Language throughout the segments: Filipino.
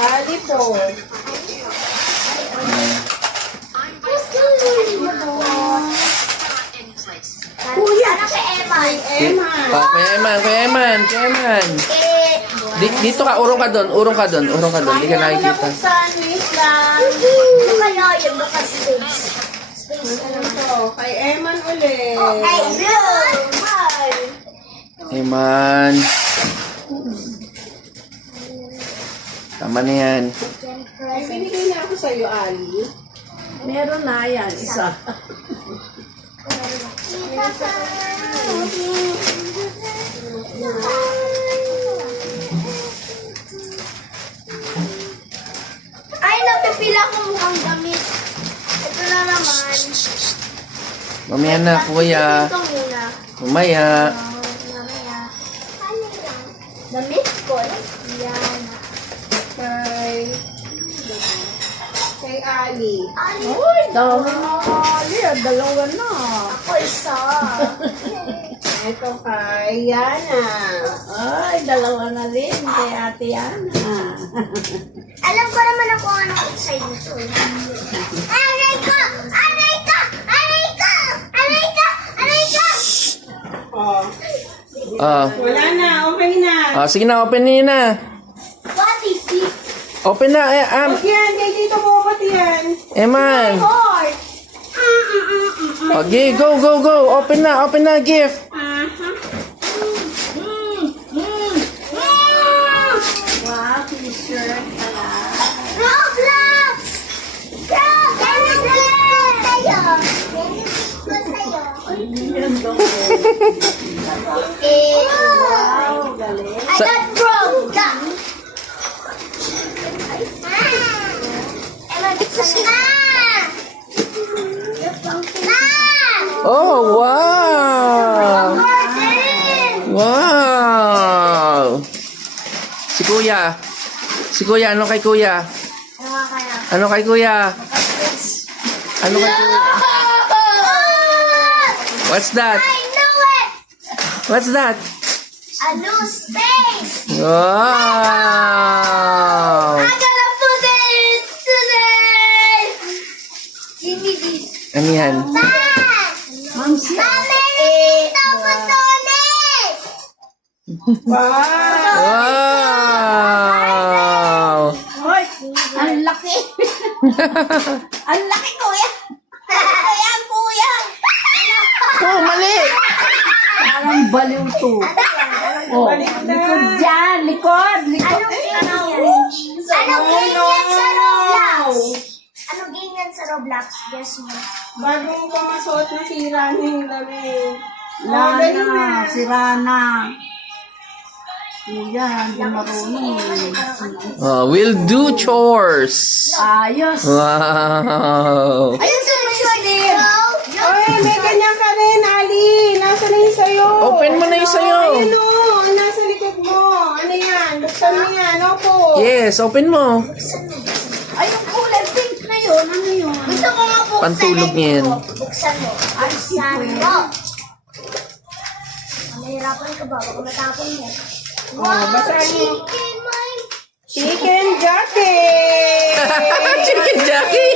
Ali po. Kuya. Ano kay Eman? Eman. Oh, kay Eman. Dito ka, urong ka doon. Hindi ka nakikita. Buksan, wait lang. Ano kaya yun? Baka space. Space Ano to? Kay Eman ulit. Ay, yun! Eman. Tama na yan. Ay, binigay na ako sa'yo, Ali. Meron na yan, isa. Ay, napipila ko mukhang damit. Ito na naman. Mamaya na, kuya. Ito muna. Mamaya. Mamaya. Ano yan? Damit ko. Yan. Kay Ali. Uy, dami na ali. Dalawa na. Ako isa. Ito kay Yana. Ay, dalawa na rin kay Ate Yana. Alam ko naman ako anong outside nito. Aray ko! Aray ko! Aray ko! Aray ko! Aray ko! Oh. Ah. Wala na. Okay na. Sige na, open niyo na. What is it? Open na, Huwag yan. Kay Tito Bobot yan. Eman. Heart! Okay, go. Open na, gift. Wow, t-shirt pala. Roblox! Roblox! Sa'yo! Ko sa'yo. Yan daw. Wow, galing. I got Roblox! Oh, wow. Wow. Si Kuya, ano kay Kuya? Ano kay Kuya? What's that? I know it! What's that? A new space! Wow. I'm gonna put it today! Give me this. Ano yan? Mamsi. Mami! Taputones! Wow. Wow. Hoy, ang laki. Ang laki, kuya. Kuya, kuya! Oh, mali. Parang baliw to. Oh, likod dyan. Likod. Anong game yan sa Roblox? Anong game yan sa Roblox? Guess mo. Bagong pumasot na sira na yung damit. Lana, si Rana. Kuya, hindi marunong. We'll do chores. Ayos. Wow. Ayun sa Muslim! Oy, may ganyan ka rin, Ali. Nasa na yung sayo? Open mo na yung sayo. Ayun o. Nasa likod mo. Ano yan? Buksan mo yan. Opo. Yes, open mo. Ay, yung kulay pink na yun. Ano yun? Gusto ko nga buksan. Pantulog niya yan. Buksan mo. Ay, Buksan mo. Mahirapan ka ba? Baka matapon mo. Oh, basahin mo. Chicken mine. Chicken jockey. Chicken jockey.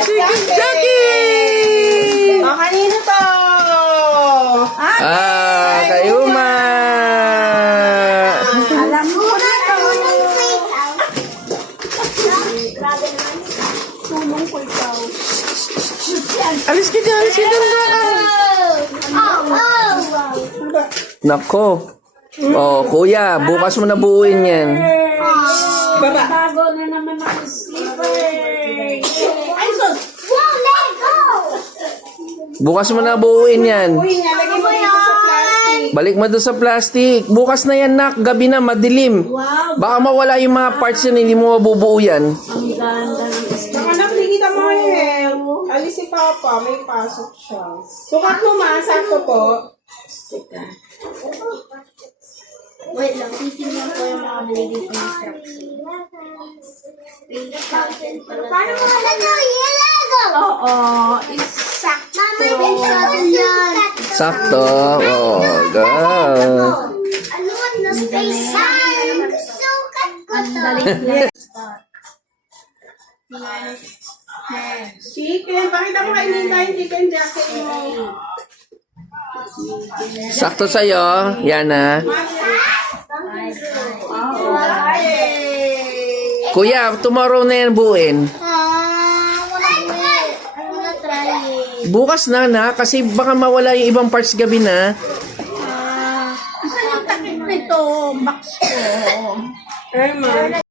Chicken jockey. Oh, kanino to? Kay Uma. Alam mo na ito. Grabe naman. Tulong ko ikaw. Alis ka dyan. Nako. Oh, kuya, bukas mo na buuin yan. Baba. Bago na naman ako slipper. Ay, sus! Wow, let go! Bukas mo na buuin yan. Uy, nalagay mo dito sa plastic. Balik mo doon sa plastic. Bukas na yan, nak. Gabi na, madilim. Wow, Baka mawala yung mga parts yan, hindi mo mabubuo yan. ang ganda ng slipper. Baka nakikita mo yun. Alis si Papa, may pasok siya. Sukat mo ma, sakto po. Wait lang, titignan ko yung mga nalagay ko ng Paano mo na ito? Ilago! Oo, exact. Mama, yung shuttle yan. Sakto. Oh, God. Ano ang na space? Chicken. Pakita mo kay Nita yung chicken jacket mo. Sakto sa'yo. Yan ah. Kuya, tomorrow na yan buuin. I wanna try it. Bukas na kasi baka mawala yung ibang parts gabi na. Saan yung takip nito? Box ko. Herman.